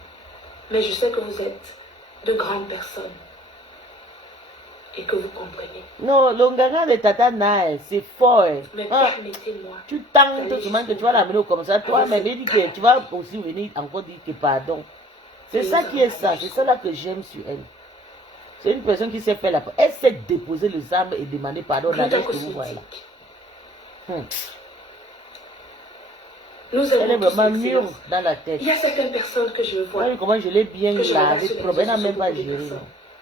Mais je sais que vous êtes de grandes personnes et que vous comprenez. Non, le nganga de Tatana, c'est fort. Mais permettez-moi. Tu tentes souvent que tu vas l'amener comme ça. Toi-même, il dit que tu vas aussi venir encore dire que pardon. C'est ça qui est ça. C'est ça là que j'aime sur elle. C'est une personne qui s'est fait la... Elle s'est déposé les armes et demander pardon. Elle est vraiment mûre dans la tête. Il y a certaines personnes que je vois. Comment je l'ai bien lavé. Elle n'a même pas géré.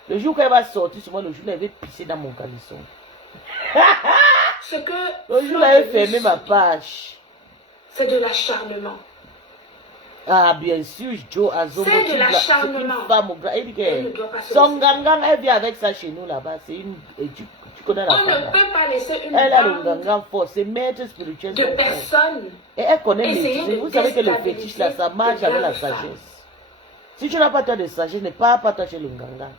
Le jour qu'elle va sortir, souvent le jour où elle va pisser dans mon caleçon. Le jour où elle va fermer ma page. C'est de l'acharnement. Ah, bien sûr, Joe Azomo. C'est de l'acharnement. Son gangan, elle vient avec ça chez nous là-bas. C'est une. Tu connais la femme. On ne peut pas laisser une elle a le gangan fort. C'est maître spirituel. De personne. Et elle connaît les. Vous savez que le fétiche là, ça marche avec la sagesse. Si tu n'as pas toi de sagesse, ne pars pas toi chez le gangan.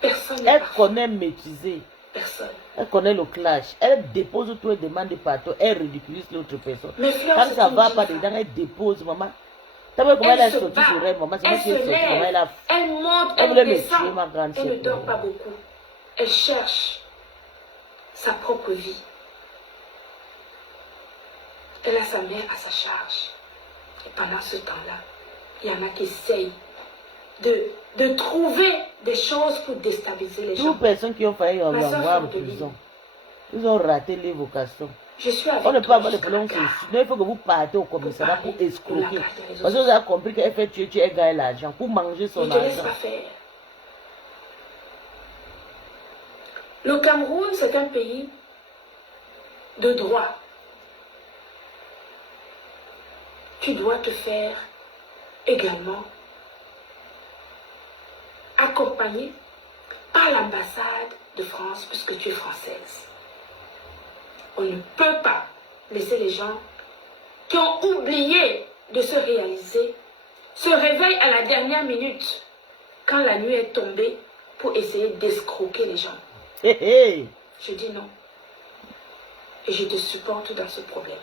Personne. Elle connaît maîtriser. Personne. Elle connaît le clash. Elle dépose tout et demande partout. Elle ridiculise l'autre personne. Quand ça va pas dedans, elle dépose, maman. Tu vois comment elle a sorti sur elle, maman. C'est moi qui ai sorti, maman. Elle monte, elle descend. Elle ne dort pas beaucoup. Elle cherche sa propre vie. Elle a sa mère à sa charge. Et pendant ce temps-là, il y en a qui essayent de trouver des choses pour déstabiliser les gens. Toutes les personnes qui ont failli avoir en prison, ils ont raté les vocations. Je suis avec on ne peut pas avoir de problème. Il faut que vous partez au commissariat pour escroquer. Parce que vous avez compris qu'elle fait tuer, elle gagne l'argent pour manger son argent. Ne te laisse pas faire. Le Cameroun, c'est un pays de droit. Tu dois te faire également accompagné par l'ambassade de France puisque tu es française. On ne peut pas laisser les gens qui ont oublié de se réaliser se réveillent à la dernière minute quand la nuit est tombée pour essayer d'escroquer les gens. Je dis non. Et je te supporte dans ce problème.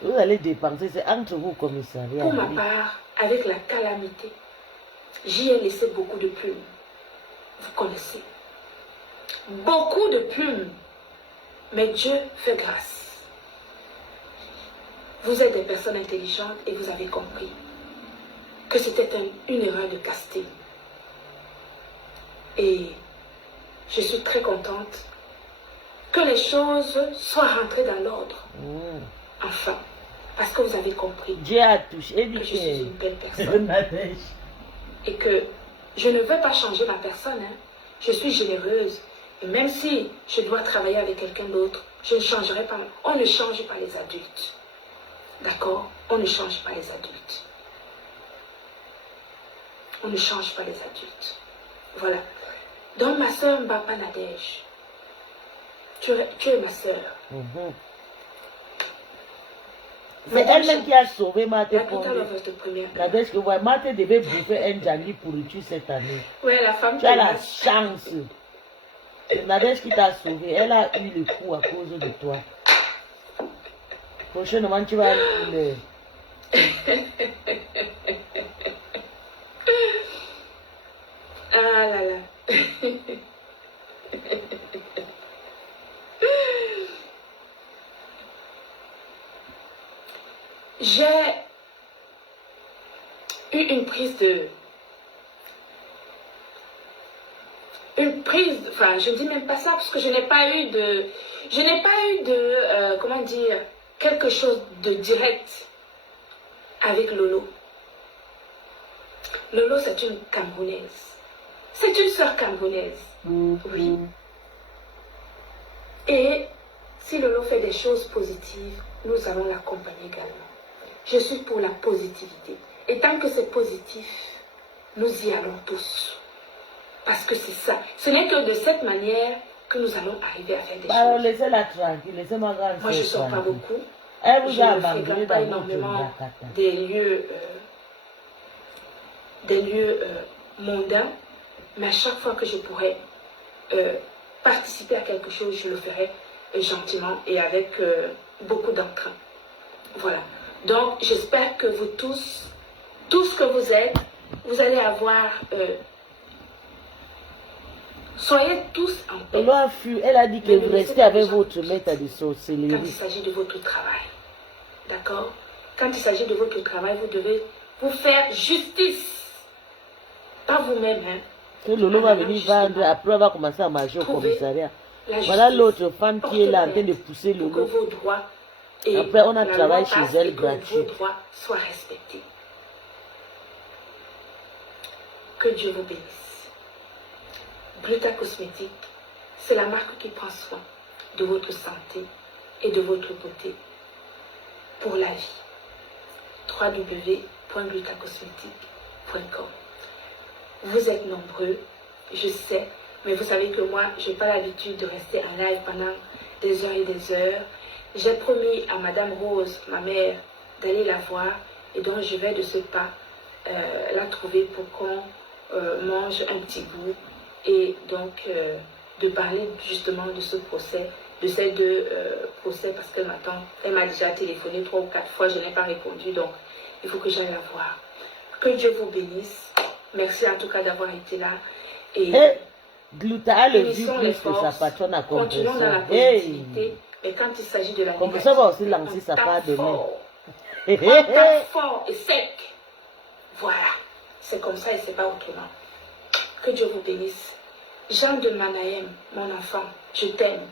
Vous allez dépenser, c'est entre vous, commissariat. Pour ma part, avec la calamité, j'y ai laissé beaucoup de plumes. Vous connaissez. Beaucoup de plumes. Mais Dieu fait grâce. Vous êtes des personnes intelligentes et vous avez compris que c'était une erreur de casting. Et je suis très contente que les choses soient rentrées dans l'ordre. Enfin, parce que vous avez compris Dieu a touché que je suis une belle personne. Et que je ne veux pas changer ma personne. Je suis généreuse. Et même si je dois travailler avec quelqu'un d'autre, je ne changerai pas. On ne change pas les adultes. D'accord? On ne change pas les adultes. On ne change pas les adultes. Voilà. Donc ma soeur Mbapa Nadège, tu es ma soeur. C'est elle-même qui a sauvé Maté. Nadège, que ouais, Maté devait bouffer un jali pourriture cette année. Ouais, la femme tu as la chance. C'est Nadège qui t'a sauvé. Elle a eu le coup à cause de toi. Prochainement, tu vas le... Ah là là. J'ai eu une prise de... Enfin, je ne dis même pas ça parce que je n'ai pas eu de... comment dire, quelque chose de direct avec Lolo. Lolo, c'est une Camerounaise. C'est une sœur camerounaise. Oui. Et si Lolo fait des choses positives, nous allons l'accompagner également. Je suis pour la positivité. Et tant que c'est positif, nous y allons tous. Parce que c'est ça. Ce n'est que de cette manière que nous allons arriver à faire des choses. Laissez-la tranquille, laissez-moi grande. Moi, je ne sors pas beaucoup. Elle vous Je a ne abandonné fréquente pas dans énormément votre des lieux mondains. Mais à chaque fois que je pourrais participer à quelque chose, je le ferai gentiment et avec beaucoup d'entrain. Voilà. Donc, j'espère que vous tous ce que vous êtes, vous allez avoir... soyez tous en paix. Elle a dit que vous restez avec votre maître de sorcellerie. Quand il s'agit de votre travail. D'accord? Quand il s'agit de votre travail, vous devez vous faire justice. Pas vous-même, hein. Que Lolo va venir vendre, après on va commencer à marcher au commissariat. Voilà l'autre femme qui est là en train de pousser Lolo. Que vos droits et après on a travaillé chez elle gratuit. Que vos droits soient respectés. Que Dieu vous bénisse. Gluta Cosmétique, c'est la marque qui prend soin de votre santé et de votre beauté pour la vie. www.glutacosmétique.com. Vous êtes nombreux, je sais, mais vous savez que moi, je n'ai pas l'habitude de rester en live pendant des heures et des heures. J'ai promis à Madame Rose, ma mère, d'aller la voir, et donc je vais de ce pas la trouver pour qu'on mange un petit bout, et donc de parler justement de ce procès, de ces deux procès, parce qu'elle m'attend. Elle m'a déjà téléphoné 3 ou 4 fois, je n'ai pas répondu, donc il faut que j'aille la voir. Que Dieu vous bénisse. Merci en tout cas d'avoir été là. Et Gluta a le vu plus que sa patronne à continuons dans la compresseur. positivité, mais quand il s'agit de la Compresseur va aussi lancer sa part de main. On tape fort et sec. Voilà. C'est comme ça et c'est pas autrement. Que Dieu vous bénisse. Jean de Manahem, mon enfant, je t'aime.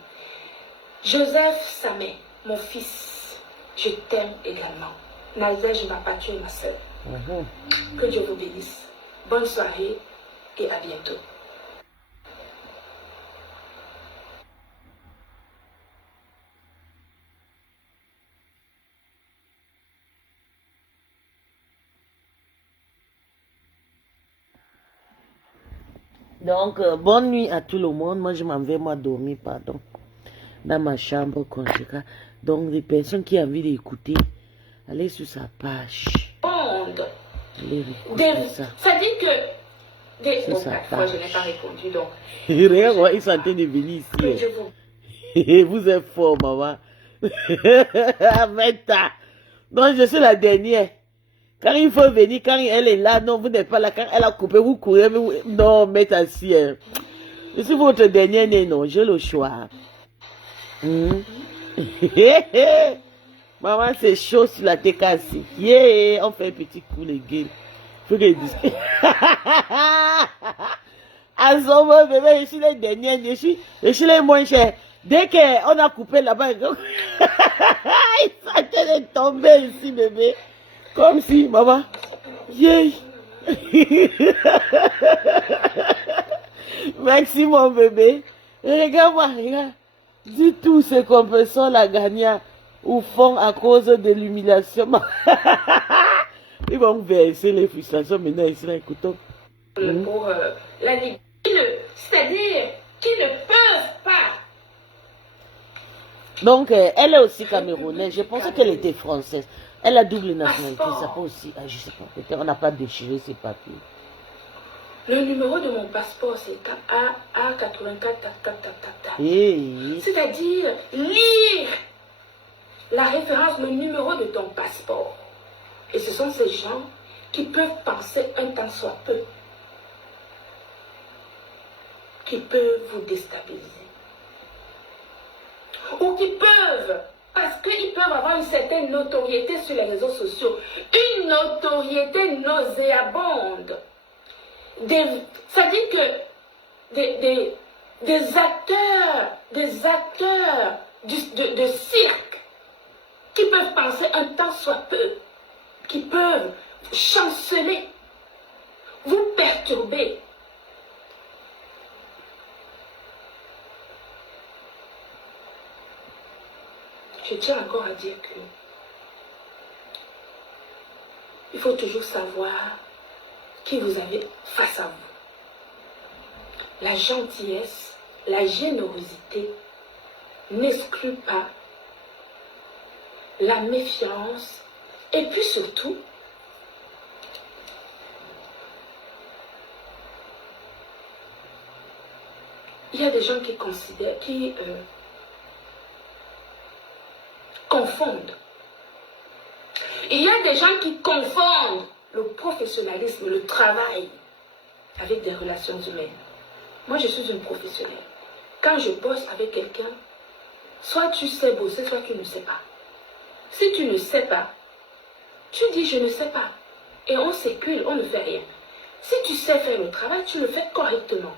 Joseph Samé, mon fils, je t'aime également. Naïsège, ma patrie, ma soeur. Que Dieu vous bénisse. Bonne soirée et à bientôt. Donc, bonne nuit à tout le monde. Moi, je m'en vais, moi, dormir, pardon, dans ma chambre conjugale. Donc, les personnes qui ont envie d'écouter, allez sur sa page. Allez écouter ça. Ça dit que... Sur sa page. Je n'ai pas répondu, donc... Regarde, ils sont en train de venir ici. Vous êtes fort, maman. Donc, je suis la dernière. Quand il faut venir, quand elle est là, non, vous n'êtes pas là. Quand elle a coupé, vous courez. Non, mettez assis. Je suis votre dernière née, non, j'ai le choix. Maman, c'est chaud sur la tête cassée. On fait un petit coup, les gars. Faut que je dise. À ce moment, bébé, je suis la dernière, je suis les moins chers. Dès qu'on a coupé là-bas, il s'est tombé ici, bébé. Comme si, maman, merci mon bébé. Regarde-moi, regarde. Dis tout ce qu'on peut sans la gagner au fond à cause de l'humiliation. Ils vont verser les frustrations maintenant ici, là, écoutons. Pour la Libye, c'est-à-dire qu'ils ne peuvent pas. Donc, elle est aussi camerounaise. Je pensais qu'elle était française. Elle a double nationalité. Ça peut aussi. Je sais pas. Peut-être on n'a pas déchiré ses papiers. Le numéro de mon passeport, c'est A84, tac, tac, tac, tac, tac. Hey. C'est-à-dire lire la référence, le numéro de ton passeport. Et ce sont ces gens qui peuvent penser un temps soit peu, qui peuvent vous déstabiliser. Ou qui peuvent, parce qu'ils peuvent avoir une certaine notoriété sur les réseaux sociaux, une notoriété nauséabonde. Ça dit que des acteurs de cirque qui peuvent penser un temps soit peu, qui peuvent chanceler, vous perturber. Je tiens encore à dire que il faut toujours savoir qui vous avez face à vous. La gentillesse, la générosité n'exclut pas la méfiance et puis surtout il y a des gens qui considèrent, confondent. Il y a des gens qui confondent le professionnalisme, le travail avec des relations humaines. Moi, je suis une professionnelle. Quand je bosse avec quelqu'un, soit tu sais bosser, soit tu ne sais pas. Si tu ne sais pas, tu dis je ne sais pas. Et on s'écule, on ne fait rien. Si tu sais faire le travail, tu le fais correctement.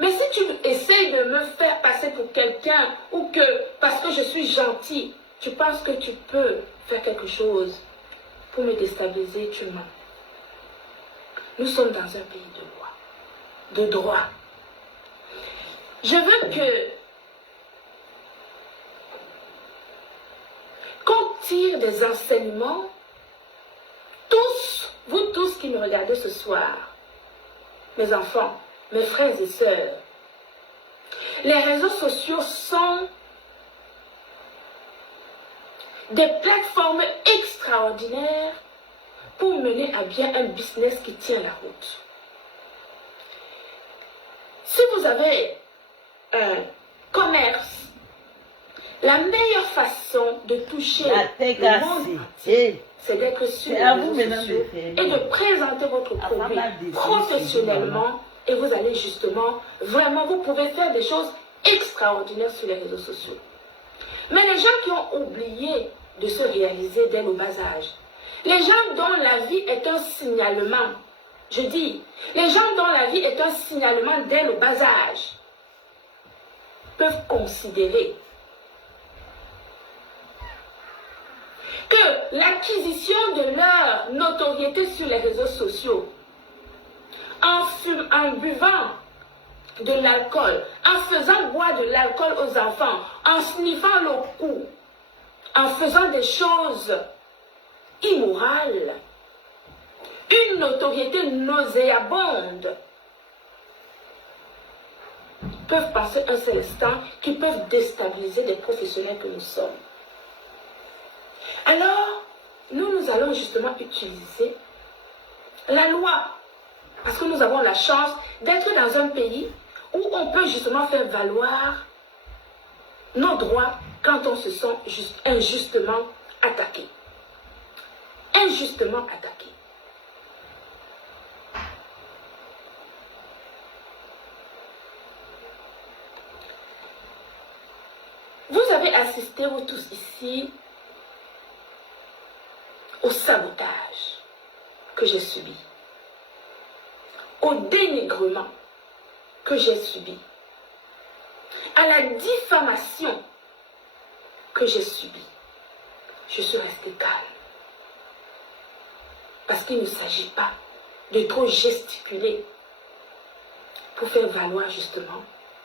Mais si tu essayes de me faire passer pour quelqu'un ou que parce que je suis gentil, tu penses que tu peux faire quelque chose pour me déstabiliser, tu mens. Nous sommes dans un pays de loi, de droit. Je veux qu'on tire des enseignements, tous, vous tous qui me regardez ce soir, mes enfants, mes frères et sœurs. Les réseaux sociaux sont des plateformes extraordinaires pour mener à bien un business qui tient la route. Si vous avez un commerce, la meilleure façon de toucher le monde entier, c'est d'être sur les réseaux sociaux et de présenter votre produit professionnellement et vous allez justement, vraiment, vous pouvez faire des choses extraordinaires sur les réseaux sociaux. Mais les gens qui ont oublié de se réaliser dès le bas âge, les gens dont la vie est un signalement, je dis, les gens dont la vie est un signalement dès le bas âge, peuvent considérer que l'acquisition de leur notoriété sur les réseaux sociaux, en buvant de l'alcool, en faisant boire de l'alcool aux enfants, en sniffant le cou, en faisant des choses immorales, une notoriété nauséabonde, peuvent passer un seul instant qui peuvent déstabiliser les professionnels que nous sommes. Alors, nous allons justement utiliser la loi, parce que nous avons la chance d'être dans un pays où on peut justement faire valoir nos droits quand on se sent injustement attaqué. Injustement attaqué. Vous avez assisté, vous tous ici, au sabotage que j'ai subi, au dénigrement que j'ai subi, à la diffamation que j'ai subie. Je suis restée calme. Parce qu'il ne s'agit pas de trop gesticuler pour faire valoir justement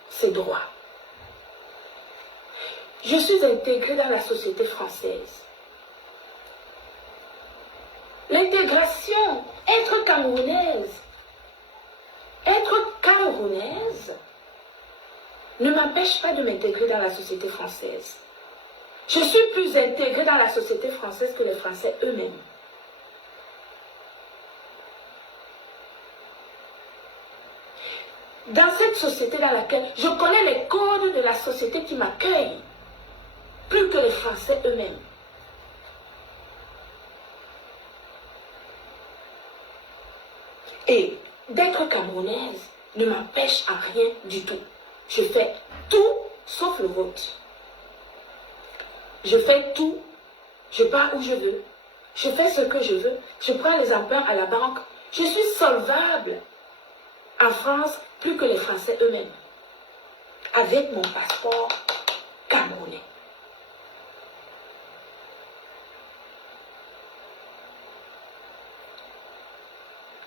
ses droits. Je suis intégrée dans la société française. L'intégration, être camerounaise ne m'empêche pas de m'intégrer dans la société française. Je suis plus intégrée dans la société française que les Français eux-mêmes. dans cette société dans laquelle je connais les codes de la société qui m'accueille, plus que les Français eux-mêmes. Et d'être camerounaise ne m'empêche à rien du tout. Je fais tout sauf le vote. Je fais tout, je pars où je veux, je fais ce que je veux, je prends les emprunts à la banque. Je suis solvable en France plus que les Français eux-mêmes, avec mon passeport camerounais.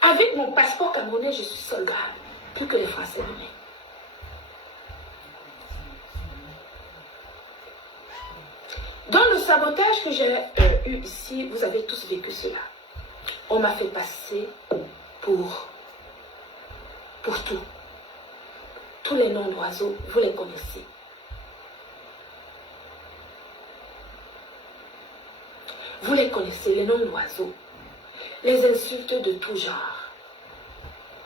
Avec mon passeport camerounais, je suis solvable plus que les Français eux-mêmes. Dans le sabotage que j'ai eu ici, vous avez tous vécu cela. On m'a fait passer pour tout. Tous les noms d'oiseaux, vous les connaissez. Vous les connaissez, les noms d'oiseaux. Les insultes de tout genre.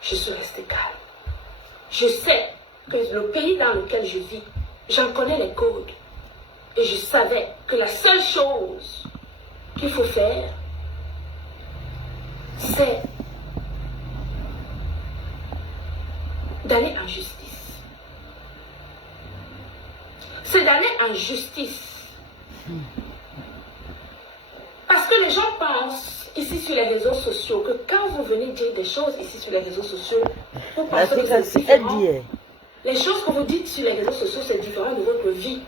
Je suis restée calme. Je sais que le pays dans lequel je vis, j'en connais les codes. Et je savais que la seule chose qu'il faut faire, c'est d'aller en justice. C'est d'aller en justice. Parce que les gens pensent ici sur les réseaux sociaux que quand vous venez dire des choses ici sur les réseaux sociaux, vous pensez que c'est différent. Les choses que vous dites sur les réseaux sociaux, c'est différent de votre vie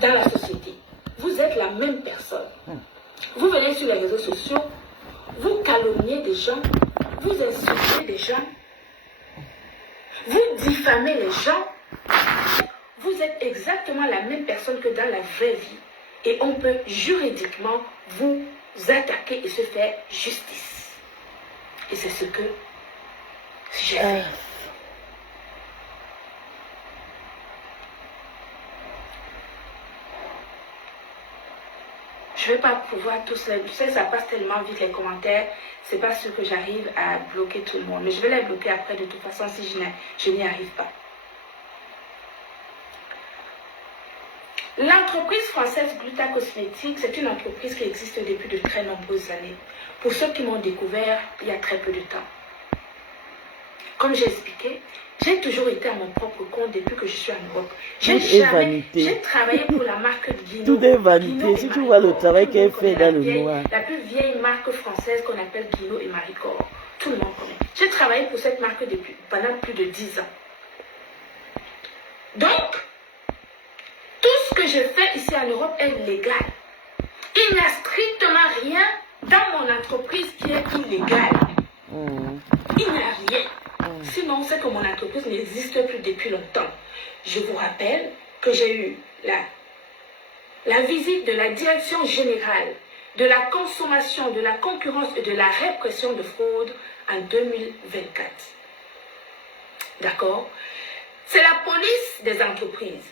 dans la société. Vous êtes la même personne. Vous venez sur les réseaux sociaux, vous calomniez des gens, vous insultez des gens, vous diffamez les gens. Vous êtes exactement la même personne que dans la vraie vie. Et on peut juridiquement vous attaquer et se faire justice. Et c'est ce que j'ai fait. Je ne vais pas pouvoir tout ça. Tu sais, ça passe tellement vite les commentaires. C'est pas sûr que j'arrive à bloquer tout le monde. Mais je vais les bloquer après de toute façon si je n'y arrive pas. L'entreprise française Gluta Cosmétiques, c'est une entreprise qui existe depuis de très nombreuses années. Pour ceux qui m'ont découvert il y a très peu de temps. Comme j'ai expliqué, j'ai toujours été à mon propre compte depuis que je suis en Europe. J'ai travaillé pour la marque Guino. Tout est vanité. Si tu vois le travail qu'elle fait dans le noir. La plus vieille marque française qu'on appelle Guino et Maricor. Tout le monde connaît. J'ai travaillé pour cette marque pendant plus de 10 ans. Donc, tout ce que je fais ici en Europe est légal. Il n'y a strictement rien dans mon entreprise qui est illégal. Il n'y a rien. Sinon, c'est que mon entreprise n'existe plus depuis longtemps. Je vous rappelle que j'ai eu la visite de la Direction générale de la consommation, de la concurrence et de la répression de fraude en 2024. D'accord? C'est la police des entreprises.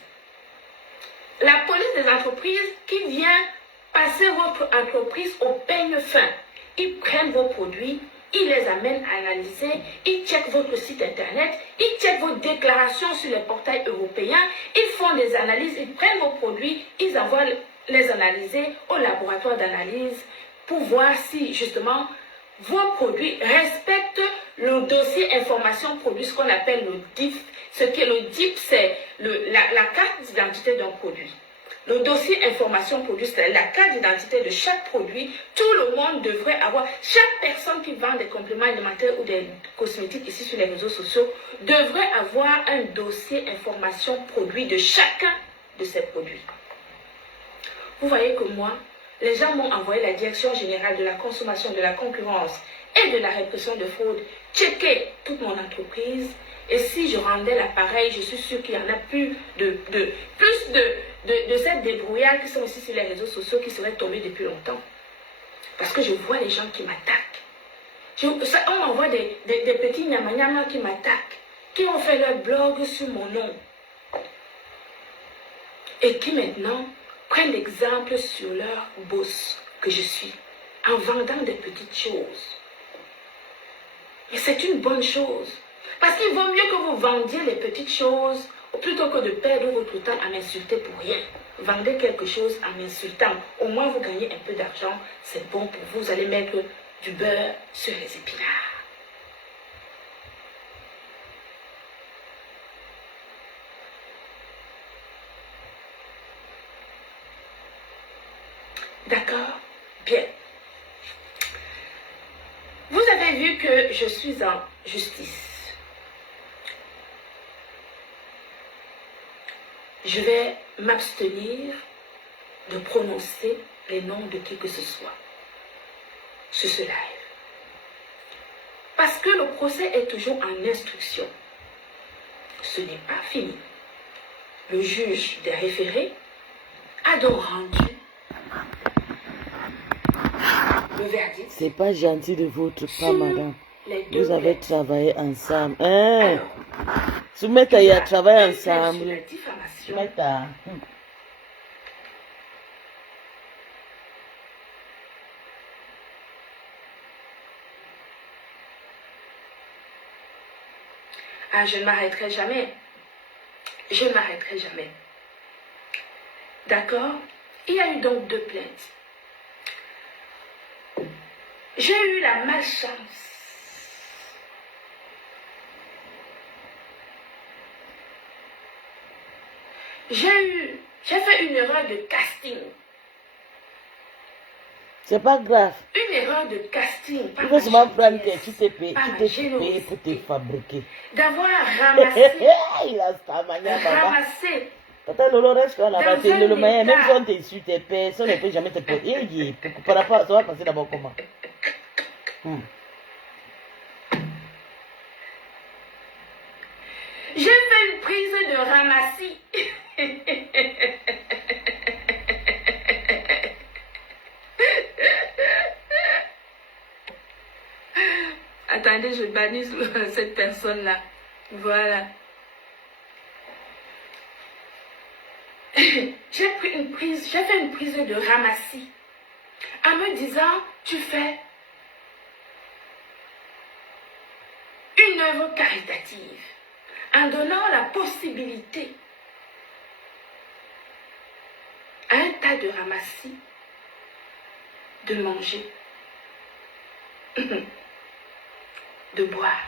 La police des entreprises qui vient passer votre entreprise au peigne fin. Ils prennent vos produits, ils les amènent à analyser, ils checkent votre site internet, ils checkent vos déclarations sur les portails européens, ils font des analyses, ils prennent vos produits, ils envoient les analyser au laboratoire d'analyse pour voir si justement vos produits respectent le dossier information produit, ce qu'on appelle le DIF. Ce que le DIF, c'est la carte d'identité d'un produit. Le dossier information produit, c'est la carte d'identité de chaque produit. Tout le monde devrait avoir, chaque personne qui vend des compléments alimentaires ou des cosmétiques ici sur les réseaux sociaux, devrait avoir un dossier information produit de chacun de ces produits. Vous voyez que moi, les gens m'ont envoyé la Direction générale de la consommation, de la concurrence et de la répression de fraude, checker toute mon entreprise. Et si je rendais l'appareil, je suis sûre qu'il y en a plus de cette débrouillard qui sont ici sur les réseaux sociaux qui seraient tombés depuis longtemps. Parce que je vois les gens qui m'attaquent. On m'envoie des petits nyama qui m'attaquent, qui ont fait leur blog sur mon nom. Et qui maintenant prennent l'exemple sur leur boss que je suis, en vendant des petites choses. Et c'est une bonne chose. Parce qu'il vaut mieux que vous vendiez les petites choses plutôt que de perdre votre temps à m'insulter pour rien. Vendez quelque chose en m'insultant. Au moins, vous gagnez un peu d'argent. C'est bon pour vous. Vous allez mettre du beurre sur les épinards. D'accord? Bien. Vous avez vu que je suis en justice. Je vais m'abstenir de prononcer les noms de qui que ce soit sur ce live. Parce que le procès est toujours en instruction. Ce n'est pas fini. Le juge des référés a donc rendu le verdict. C'est pas gentil de votre part, madame. Vous avez plaintes. travaillé ensemble. Alors, Soumeta, il a travaillé une plainte sur la ensemble. diffamation. Soumeta. Ah, je ne m'arrêterai jamais. Je ne m'arrêterai jamais. D'accord? Il y a eu donc 2 plaintes. J'ai eu la malchance j'ai fait une erreur de casting. C'est pas grave. Une erreur de casting. Il faut seulement prendre que tu t'es payé pour te fabriquer. D'avoir ramassé. Il a sa manière, maman. Ramassé. Tata Lolo reste là, Dans c'est le un moyen. Même état. si on t'essuie tes pères, si on ne peut jamais te payer. Par rapport, ça va passer d'abord comment? J'ai fait une prise de ramassis. Attendez, je bannis cette personne-là. Voilà. J'ai fait une prise de ramassis en me disant, tu fais une œuvre caritative en donnant la possibilité à un tas de ramassis de manger, de boire,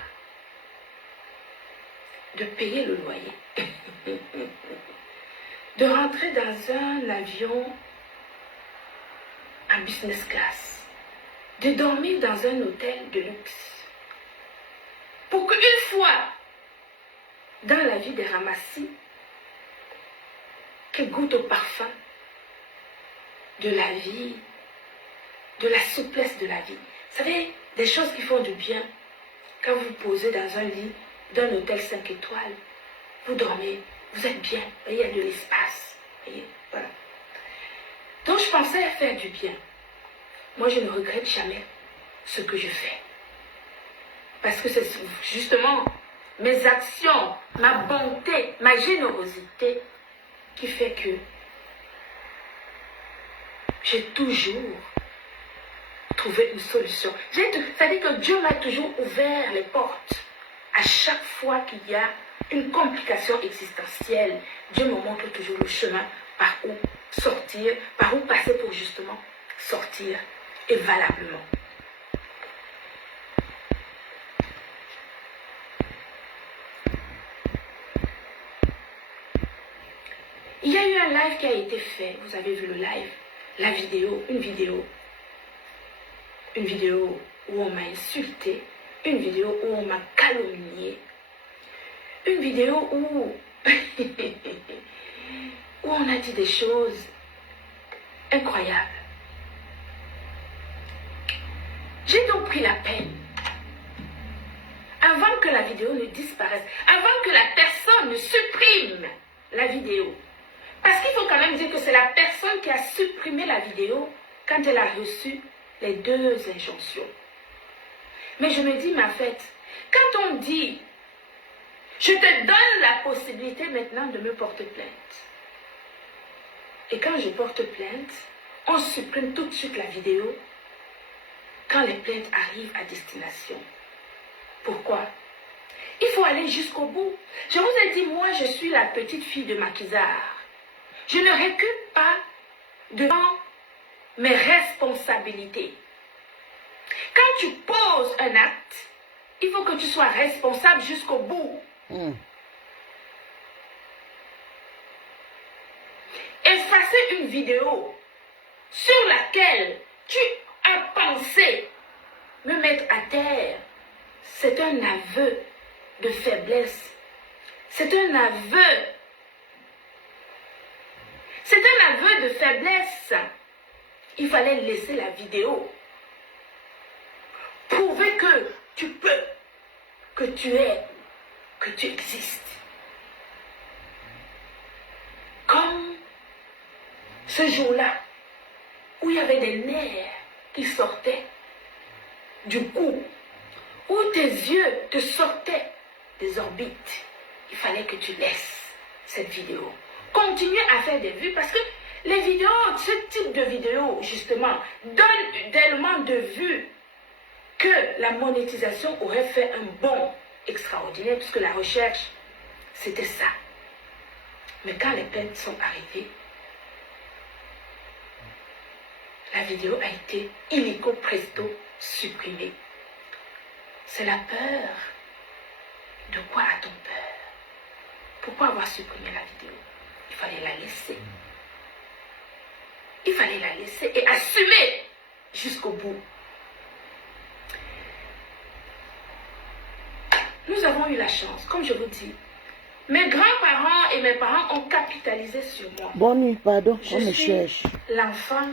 de payer le loyer, de rentrer dans un avion en business class, de dormir dans un hôtel de luxe, pour qu'une fois dans la vie des ramassis, qu'ils goûtent au parfum de la vie, de la souplesse de la vie. Vous savez, des choses qui font du bien. Quand vous vous posez dans un lit d'un hôtel 5 étoiles, vous dormez, vous êtes bien, il y a de l'espace. Voilà. Donc je pensais faire du bien. Moi, je ne regrette jamais ce que je fais. Parce que c'est justement mes actions, ma bonté, ma générosité qui fait que j'ai toujours trouvé une solution. C'est-à-dire que Dieu m'a toujours ouvert les portes. À chaque fois qu'il y a une complication existentielle, Dieu me montre toujours le chemin par où sortir, par où passer pour justement sortir et valablement. Il y a eu un live qui a été fait, vous avez vu le live, la vidéo, une vidéo où on m'a insulté, une vidéo où on m'a calomnié, une vidéo où, où on a dit des choses incroyables. J'ai donc pris la peine, avant que la vidéo ne disparaisse, avant que la personne ne supprime la vidéo. Parce qu'il faut quand même dire que c'est la personne qui a supprimé la vidéo quand elle a reçu les 2 injonctions. Mais je me dis, ma fête, quand on dit, je te donne la possibilité maintenant de me porter plainte. Et quand je porte plainte, on supprime tout de suite la vidéo quand les plaintes arrivent à destination. Pourquoi? Il faut aller jusqu'au bout. Je vous ai dit, moi, je suis la petite fille de Maquisard. Je ne recule pas devant mes responsabilités. Quand tu poses un acte, il faut que tu sois responsable jusqu'au bout. Effacer une vidéo sur laquelle tu as pensé me mettre à terre, c'est un aveu de faiblesse. C'est un aveu. C'est un aveu de faiblesse. Il fallait laisser la vidéo. Prouver que tu peux, que tu es, que tu existes. Comme ce jour-là, où il y avait des nerfs qui sortaient du cou, où tes yeux te sortaient des orbites, il fallait que tu laisses cette vidéo. Continue à faire des vues parce que les vidéos, ce type de vidéos, justement, donne tellement de vues que la monétisation aurait fait un bond extraordinaire puisque la recherche, c'était ça. Mais quand les plaintes sont arrivées, la vidéo a été illico presto supprimée. C'est la peur. De quoi a-t-on peur? Pourquoi avoir supprimé la vidéo? Il fallait la laisser. Il fallait la laisser et assumer jusqu'au bout. Nous avons eu la chance, comme je vous dis. Mes grands-parents et mes parents ont capitalisé sur moi. Bonne nuit, pardon, je suis l'enfant